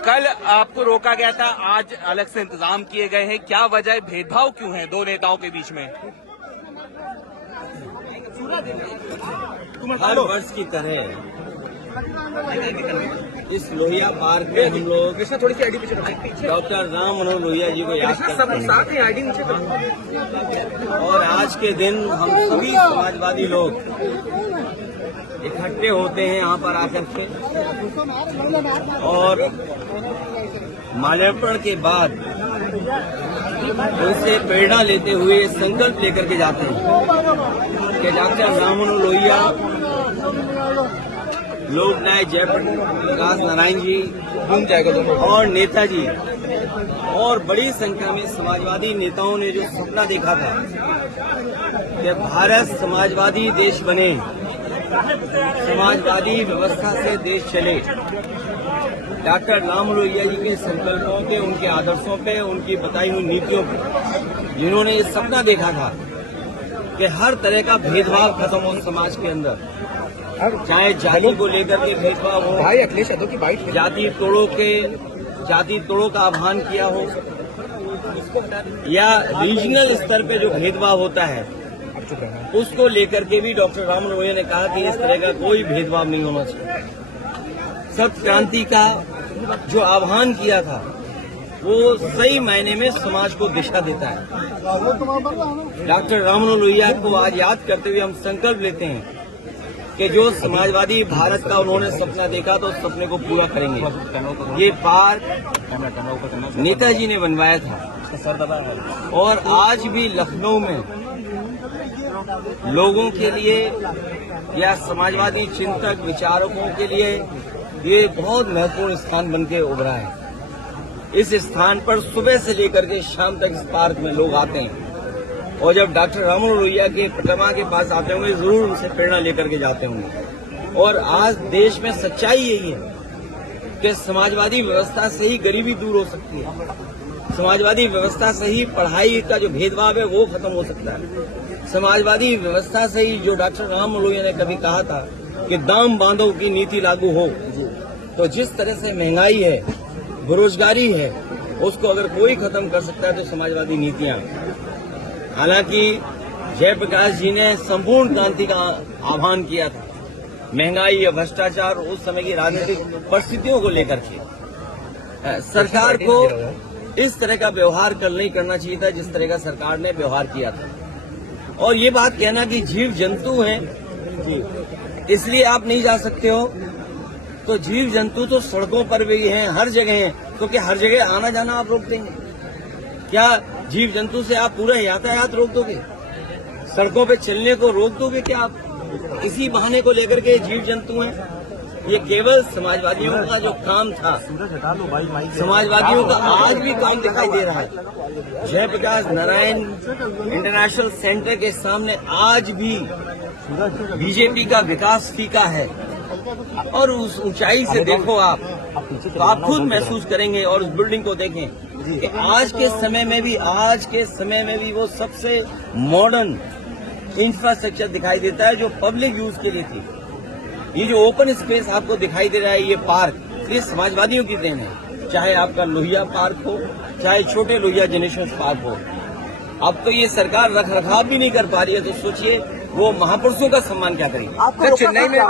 कल आपको रोका गया था, आज अलग से इंतजाम किए गए हैं, क्या वजह है, भेदभाव क्यों है दो नेताओं के बीच में? हर वर्ष की तरह इस लोहिया पार्क में हम लोग डॉक्टर राम मनोहर लोहिया जी को याद करते हैं और आज के दिन हम सभी समाजवादी लोग इकट्ठे होते हैं यहाँ पर आकर के और माल्यार्पण के बाद उनसे प्रेरणा लेते हुए संकल्प लेकर के जाते हैं कि डॉक्टर राम मनोहर लोहिया, लोकनायक जयप्रकाश नारायण जी और नेताजी और बड़ी संख्या में समाजवादी नेताओं ने जो सपना देखा था कि भारत समाजवादी देश बने, समाजवादी व्यवस्था से देश चले, डॉक्टर राम लोहिया जी के संकल्पों पे, उनके आदर्शों पे, उनकी बताई हुई नीतियों पे, जिन्होंने ये सपना देखा था कि हर तरह का भेदभाव खत्म हो समाज के अंदर, चाहे जाति को लेकर के भेदभाव हो, जाति तोड़ों का आह्वान किया हो, या रीजनल स्तर पे जो भेदभाव होता है उसको लेकर के भी डॉक्टर राम लोहिया ने कहा कि इस तरह का कोई भेदभाव नहीं होना चाहिए। सत्य क्रांति का जो आह्वान किया था वो सही मायने में समाज को दिशा देता है। डॉक्टर राम मनोहर लोहिया को आज याद करते हुए हम संकल्प लेते हैं कि जो समाजवादी भारत का उन्होंने सपना देखा तो उस सपने को पूरा करेंगे। ये पार्क नेताजी ने बनवाया था और आज भी लखनऊ में लोगों के लिए या समाजवादी चिंतक विचारकों के लिए ये बहुत महत्वपूर्ण स्थान बनके उभरा है। इस स्थान पर सुबह से लेकर के शाम तक इस पार्क में लोग आते हैं और जब डॉक्टर राम मनोहर लोहिया के प्रतिमा के पास आते होंगे जरूर उनसे प्रेरणा लेकर के जाते होंगे। और आज देश में सच्चाई यही है कि समाजवादी व्यवस्था से ही गरीबी दूर हो सकती है, समाजवादी व्यवस्था से ही पढ़ाई का जो भेदभाव है वो खत्म हो सकता है, समाजवादी व्यवस्था से ही जो डॉक्टर राम लोहिया ने कभी कहा था कि दाम बांधो की नीति लागू हो, तो जिस तरह से महंगाई है, बेरोजगारी है, उसको अगर कोई खत्म कर सकता है तो समाजवादी नीतियां। हालांकि जयप्रकाश जी ने संपूर्ण क्रांति का आह्वान किया था, महंगाई या भ्रष्टाचार उस समय की राजनीतिक परिस्थितियों को लेकर के सरकार को इस तरह का व्यवहार कल नहीं करना चाहिए था जिस तरह का सरकार ने व्यवहार किया था। और ये बात कहना कि जीव जंतु हैं इसलिए आप नहीं जा सकते हो, तो जीव जंतु तो सड़कों पर भी हैं, हर जगह हैं, क्योंकि हर जगह आना जाना आप रोक देंगे क्या? जीव जंतु से आप पूरा यातायात रोक दोगे? सड़कों पे चलने को रोक दोगे क्या आप? इसी बहाने को लेकर के जीव जंतु हैं। ये केवल समाजवादियों का जो काम था, समाजवादियों का आज भी काम दिखाई दे रहा है। जयप्रकाश नारायण इंटरनेशनल सेंटर के सामने आज भी बीजेपी का विकास फीका है और उस ऊंचाई से देखो आप तो आप खुद महसूस करेंगे और उस बिल्डिंग को देखें कि आज के समय में भी वो सबसे मॉडर्न इंफ्रास्ट्रक्चर दिखाई देता है जो पब्लिक यूज के लिए थी। ये जो ओपन स्पेस आपको दिखाई दे रहा है, ये पार्क, ये समाजवादियों की देन है, चाहे आपका लोहिया पार्क हो, चाहे छोटे लोहिया जेनेरेशन पार्क हो। अब तो ये सरकार रख रखाव भी नहीं कर पा रही है, तो सोचिए वो महापुरुषों का सम्मान क्या करेगी। चेन्नई में